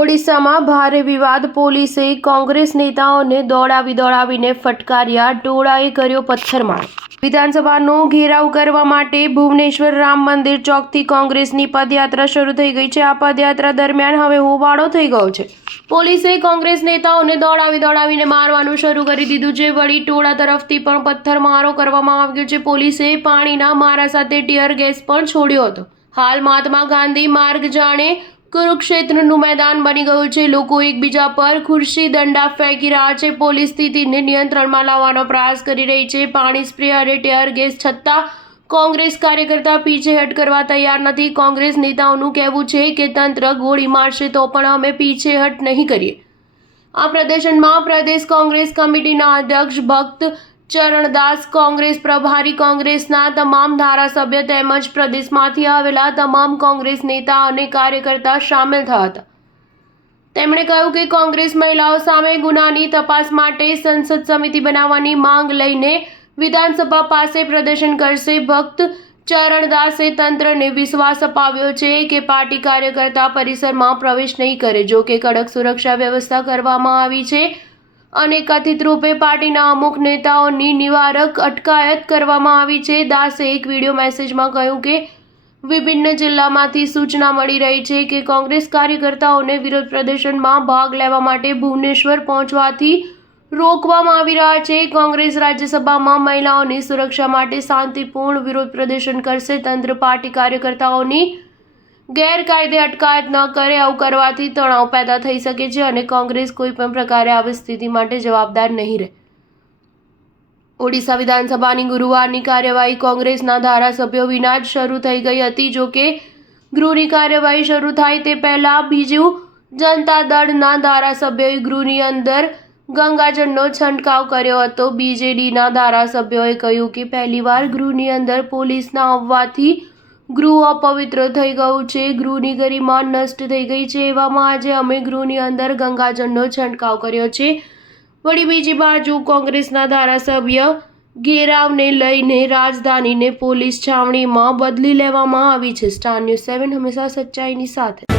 ઓડિશામાં ભારે વિવાદ, પોલીસે કોંગ્રેસ નેતાઓને દોડાવીને ફટકાર્યા, ટોળાએ કર્યો પથ્થરમારો। વિધાનસભાનો ઘેરાવ કરવા માટે ભુવનેશ્વર રામ મંદિર ચોકથી કોંગ્રેસની પદયાત્રા શરૂ થઈ ગઈ છે। આ પદયાત્રા દરમિયાન હવે હોબાળો થઈ ગયો છે। પોલીસે કોંગ્રેસ નેતાઓને દોડાવીને મારવાનું શરૂ કરી દીધું છે। વળી ટોળા તરફથી પણ પથ્થરમારો કરવામાં આવ્યો છે। પોલીસે પાણીના મારા સાથે ટીયર ગેસ પણ છોડ્યો હતો। હાલ મહાત્મા ગાંધી માર્ગ જાણે કુરુક્ષેત્રનું મેદાન બની ગયું છે। લોકો એકબીજા પર ખુરશી દંડા ફેંકી રહ્યા છે। પોલીસ સ્થિતિને નિયંત્રણમાં લાવવાનો પ્રયાસ કરી રહી છે। પાણી સ્પ્રે અને ટીયર ગેસ છતાં કોંગ્રેસ કાર્યકર્તા પીછેહટ કરવા તૈયાર નથી। કોંગ્રેસ નેતાઓનું કહેવું છે કે તંત્ર ગોળી મારશે તો પણ અમે પીછેહટ નહીં કરીએ। આ પ્રદર્શનમાં પ્રદેશ કોંગ્રેસ કમિટીના અધ્યક્ષ ભક્ત ચરણદાસ, કોંગ્રેસ પ્રભારી, કોંગ્રેસના તમામ ધારાસભ્ય તેમજ પ્રદેશમાંથી આવેલા તમામ કોંગ્રેસ નેતા અને કાર્યકર્તા સામેલ થયા હતા। તેમણે કહ્યું કે કોંગ્રેસ મહિલાઓ સામે ગુનાની તપાસ માટે સંસદ સમિતિ બનાવવાની માંગ લઈને વિધાનસભા પાસે પ્રદર્શન કરશે। ભક્ત ચરણદાસે તંત્રને વિશ્વાસ અપાવ્યો છે કે પાર્ટી કાર્યકર્તા પરિસરમાં પ્રવેશ નહીં કરે। જો કે કડક સુરક્ષા વ્યવસ્થા કરવામાં આવી છે અને કથિત રૂપે પાર્ટીના અમુક નેતાઓની નિવારક અટકાયત કરવામાં આવી છે। દાસે એક વિડીયો મેસેજમાં કહ્યું કે વિભિન્ન જિલ્લામાંથી સૂચના મળી રહી છે કે કોંગ્રેસ કાર્યકર્તાઓને વિરોધ પ્રદર્શનમાં ભાગ લેવા માટે ભુવનેશ્વર પહોંચવાથી રોકવામાં આવી રહ્યા છે। કોંગ્રેસ રાજ્યસભામાં મહિલાઓની સુરક્ષા માટે શાંતિપૂર્ણ વિરોધ પ્રદર્શન કરશે। તંત્ર પાર્ટી કાર્યકર્તાઓની ગેરકાયદે અટકાયત ન કરે। આવું કરવાથી તણાવ પેદા થઈ શકે છે અને કોંગ્રેસ કોઈ પણ પ્રકારે આવી સ્થિતિ માટે જવાબદાર નહીં રહે। ઓડિશા વિધાનસભાની ગુરુવારની કાર્યવાહી કોંગ્રેસના ધારાસભ્યો વિના જ શરૂ થઈ ગઈ હતી। જો કે ગૃહની કાર્યવાહી શરૂ થાય તે પહેલા બીજુ જનતા દળના ધારાસભ્યોએ ગૃહની અંદર ગંગાજળનો છંટકાવ કર્યો હતો। બીજેડીના ધારાસભ્યોએ કહ્યું કે પહેલીવાર ગૃહની અંદર પોલીસના આવવાથી ગૃહ અપવિત્ર થઈ ગયું છે, ગૃહની ગરિમા નષ્ટ થઈ ગઈ છે। એવામાં આજે અમે ગૃહની અંદર ગંગાજળનો છંટકાવ કર્યો છે। વળી બીજી બાજુ કોંગ્રેસના ધારાસભ્ય ઘેરાવને લઈને રાજધાનીને પોલીસ છાવણીમાં બદલી લેવામાં આવી છે। સ્ટાર ન્યૂઝ 7 હંમેશા સચ્ચાઈની સાથે।